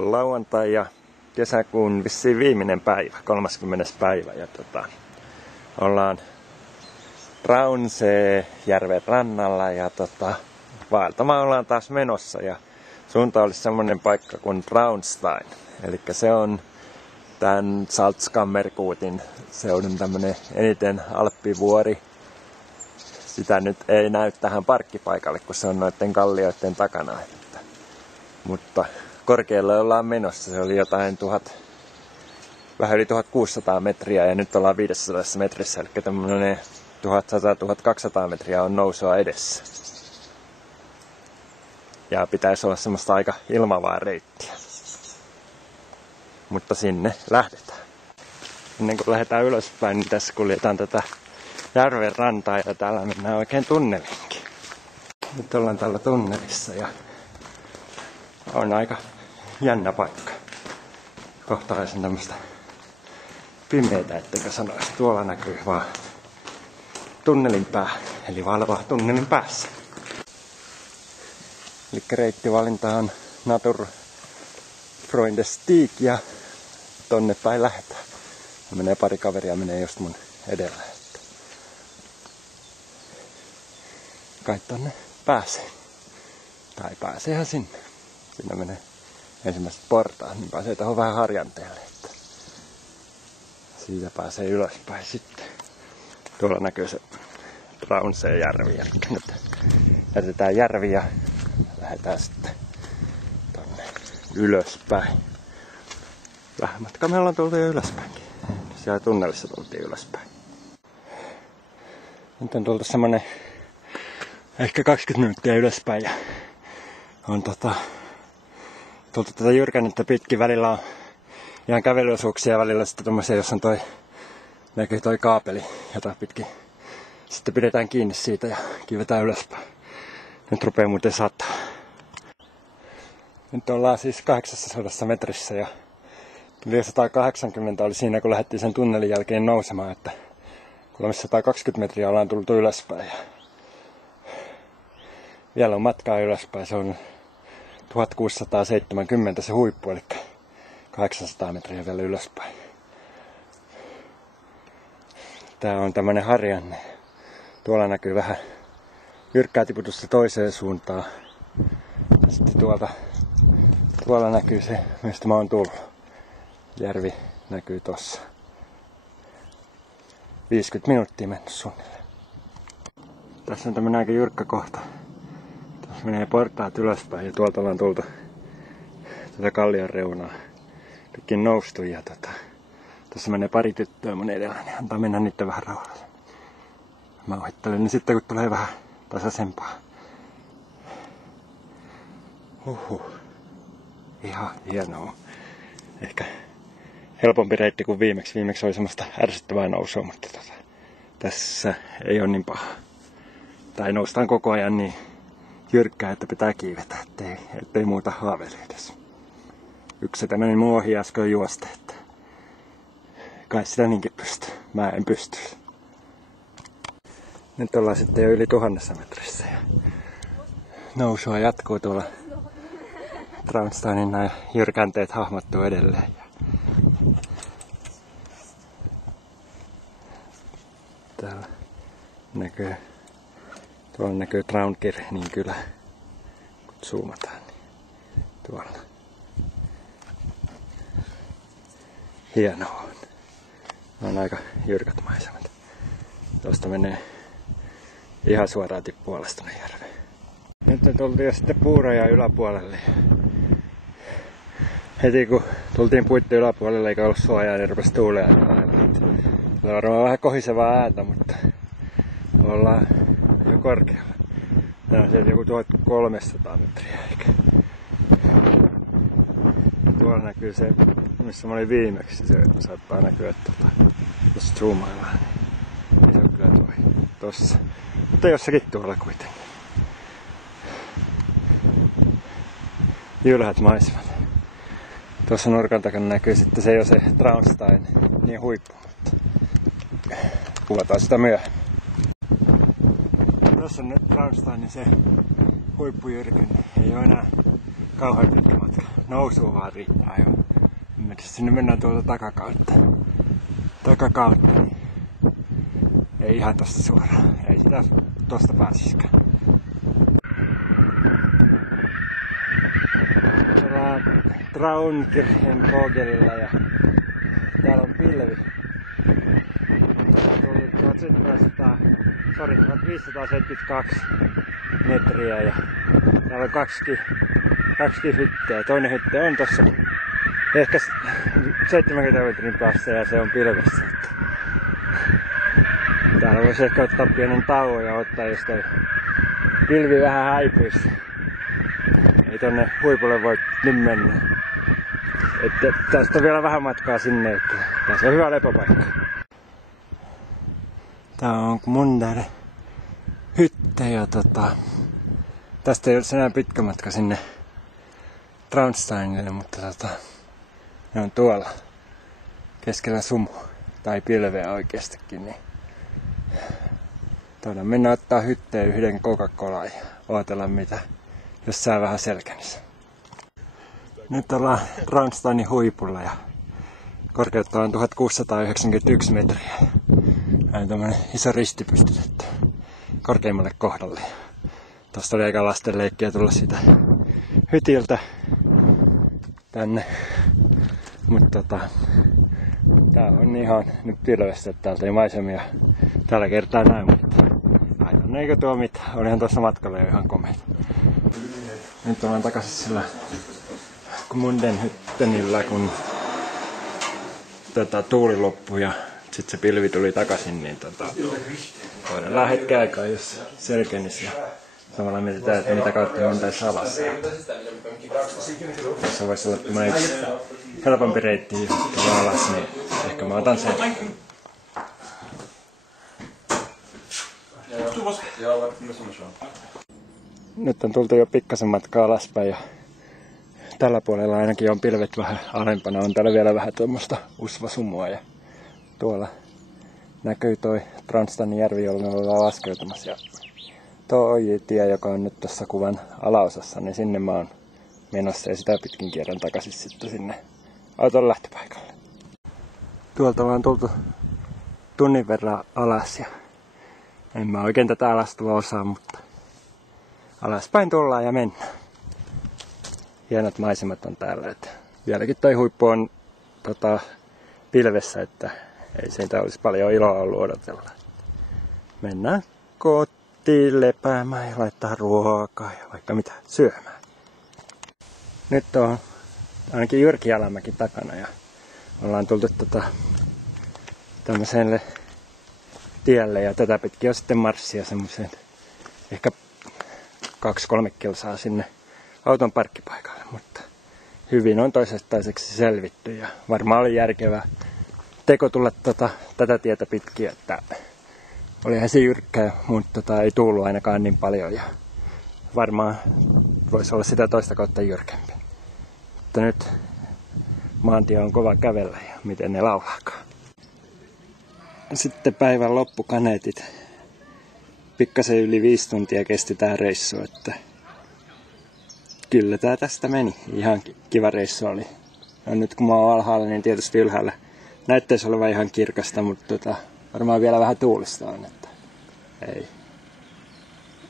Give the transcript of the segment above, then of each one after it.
On lauantai ja kesäkuun vissiin viimeinen päivä, 30. päivä. Ja ollaan Raunsejärven rannalla ja vaeltamaan ollaan taas menossa. Ja suunta olisi semmonen paikka kuin Traunstein. Eli se on tämän Salzkammergutin seudun tämmönen eniten alppivuori. Sitä nyt ei näy tähän parkkipaikalle, kun se on noiden kallioiden takana. Mutta korkealle ollaan menossa. Se oli jotain vähän yli 1600 metriä ja nyt ollaan 500 metrissä. Eli tämmönen 1100-1200 metriä on nousua edessä. Ja pitäisi olla semmoista aika ilmavaa reittiä. Mutta sinne lähdetään. Ennen kuin lähdetään ylöspäin, niin tässä kuljetaan tätä järven rantaa ja täällä mennään oikein tunnelinkin. Nyt ollaan täällä tunnelissa ja on aika jännä paikka. Kohtalaisen tämmöistä pimeätä, etteikö sanoisi. Tuolla näkyy vaan tunnelin pää, eli valva tunnelin päässä. Eli reittivalinta on Naturfreunde Stieg ja tonne päin lähdetään. Menee pari kaveria just mun edellä. Kai tonne pääsee. Tai pääseehän sinne. Siinä menee ensimmäiset portaat, niin pääsee tuohon vähän harjanteelle. Että siitä pääsee ylöspäin sitten. Tuolla näkyy se Raunsejärvi. Eli nyt jätetään järvi ja lähdetään sitten tonne ylöspäin. Vähän matkaa me ollaan tultu jo ylöspäinkin. Siellä tunnelissa tultiin ylöspäin. Nyt on tultu semmonen ehkä 20 minuuttia ylöspäin ja on tultu tätä jyrkännettä pitkin. Välillä on ihan kävelyosuuksia ja välillä sitten tommosia, jossa on näkyy toi kaapeli, jota pitkin sitten pidetään kiinni siitä ja kivetään ylöspäin. Nyt rupeaa muuten sataa. Nyt ollaan siis 800 metrissä ja 180 oli siinä, kun lähdettiin sen tunnelin jälkeen nousemaan, että 320 metriä ollaan tultu ylöspäin. Ja vielä on matkaa ylöspäin, se on 1670 se huippu, eli 800 metriä vielä ylöspäin. Tää on tämmönen harjanne. Tuolla näkyy vähän jyrkkää tiputusta toiseen suuntaan. Sitten tuolla näkyy se, mistä mä oon tullut. Järvi näkyy tossa. 50 minuuttia mennyt suunnilleen. Tässä on tämmönen aika jyrkkä kohta. Tässä menee portaat ylöspäin ja tuolta ollaan tultu tätä kallion reunaa pitkin noustu ja tässä menee pari tyttöä mun edellä, niin antaa mennä niitä vähän rauhalla. Mä ohittelen niin sitten kun tulee vähän tasaisempaa. Ihan hienoa. Ehkä helpompi reitti kuin viimeksi. Viimeksi oli semmoista ärsyttävää nousua, mutta tässä ei ole niin paha. Tai noustaan koko ajan niin jyrkkää, että pitää kiivetä, ettei muuta haaveile edes. Yksi setä meni mun ohi äsken juosta, että kai sitä niinkin pystyy. Mä en pysty. Nyt ollaan sitten jo yli 1000 metrissä ja nousua jatkuu tuolla. Traunsteinin nämä jyrkänteet hahmottuu edelleen. Täällä tuolla näkyy Traunkirchenin kylä, kun zoomataan. Niin tuolla. Hienoa on. On aika jyrkät maisemat. Tuosta menee ihan suoraan tippuu alas tuonne järveen. Nyt on tultu jo sitten puurajan yläpuolelle. Heti kun tultiin puitten yläpuolelle eikä ollut suojaa, niin rupesi tuulemaan lailla. Se on varmaan vähän kohisevaa ääntä, mutta ollaan jo korkealla. Tää on sieltä joku 1300 metriä eikä. Tuolla näkyy se, missä mä olin viimeksi. Se saattaa näkyä jos zoomaillaan. Niin se on kyllä tossa. Mutta jossakin tuolla kuitenkin. Jylhät maisemat. Tuossa nurkan takana näkyy sitten se jo se Traunstein niin huippu, mutta kuvataan sitä myöhemmin. Tuossa on nyt Traunsteinin se huippujyrkän, ei ole enää kauhean pitkä matka. nousuun vaan riittää jo. Sinne mennään tuolta takakautta, niin ei ihan tosta suoraan. Ei sitä tosta pääsiskään. Ollaan Traunkirchen Kogelilla ja täällä on pilvi. Täällä on tullut 1572 metriä ja täällä on kaksi hytteä. Toinen hytte on tossa ehkä 70 metrin päässä ja se on pilvessä. Täällä voisi ehkä ottaa pienen tauon ja ottaa, jos toi pilvi vähän häipyisi. Ei tonne huipulle voi nyt mennä. Että tästä on vielä vähän matkaa sinne, että tässä on hyvä lepopaikka. Tää on Gmunder hytte ja tästä ei ole enää pitkä matka sinne Traunsteinille, mutta ne on tuolla keskellä sumua tai pilveä oikeastikin, niin tuodaan mennä ottaa hytteen yhden Coca-Cola ja ootella mitä, jos sää vähän selkänissä. Nyt ollaan Traunsteinin huipulla ja korkeutta on 1691 metriä. Näin tämmönen iso risti pystytetty korkeimmalle kohdalle. Tosta oli aika lasten leikkiä tulla sitä hytiltä tänne. Mutta tää on ihan nyt pilvestä, että täältä ei maisemia tällä kertaa näin, mutta aivan eikö tuo mitään. Olihan tuossa matkalla jo ihan komeita. Nyt ollaan takaisin sillä Gmunden hyttenillä, kun tuuli loppui ja sitten se pilvi tuli takaisin, niin voidaan hetken aikaa, jos selkenisi. Ja samalla mietitään, että mitä kautta mentäisiin alas. Jos voisi olla tämmöinen helpompi reitti tulla alas, niin ehkä mä otan sen. Nyt on tultu jo pikkasen matkaa alaspäin ja tällä puolella ainakin on pilvet vähän alempana. On täällä vielä vähän tuommoista usvasumua ja tuolla näkyy toi Traunsteinin järvi, jolla me ollaan laskeutumassa. Ja tuo ojitie, joka on nyt tuossa kuvan alaosassa, niin sinne mä oon menossa ja sitä pitkin kierrän takaisin sitten sinne auton lähtöpaikalle. Tuolta vaan tultu tunnin verran alas ja en mä oikein tätä alastua osaa, mutta alaspäin tullaan ja mennään. Hienot maisemat on täällä, että vieläkin toi huippu on pilvessä, että ei siitä olisi paljon iloa ollut odotella. Mennään kotiin lepäämään ja laittaa ruokaa ja vaikka mitä syömään. Nyt on ainakin Jyrki-Alamäki takana ja ollaan tultu tämmöiselle tielle ja tätä pitkin on sitten marssia semmoiseen ehkä 2-3 kilsaa sinne auton parkkipaikalle, mutta hyvin on toisestaiseksi selvitty ja varmaan oli järkevä teko tulla tätä tietä pitkin, että olihan se jyrkkä, mutta ei tuullut ainakaan niin paljon ja varmaan voisi olla sitä toista kautta jyrkempi. Mutta nyt maantie on kova kävellä ja miten ne laulaakaan. Sitten päivän loppukaneetit. Pikkasen yli 5 tuntia kesti tää reissu, että kyllä tää tästä meni. Ihan kiva reissu oli. Ja nyt kun mä oon alhaalla, niin tietysti ylhäällä näyttäisi olevan ihan kirkasta, mutta varmaan vielä vähän tuulista on, että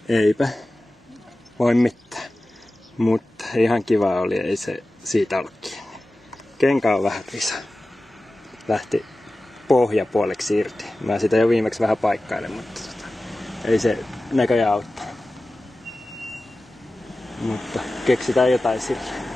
eipä voi mitään. Mutta ihan kiva oli, ei se siitä ollut kiinni. Kenkä on vähän risa. Lähti pohjapuoleksi irti. Mä sitä jo viimeksi vähän paikkailen, mutta ei se näköjään auttanut. Mutta keksitään jotain sille.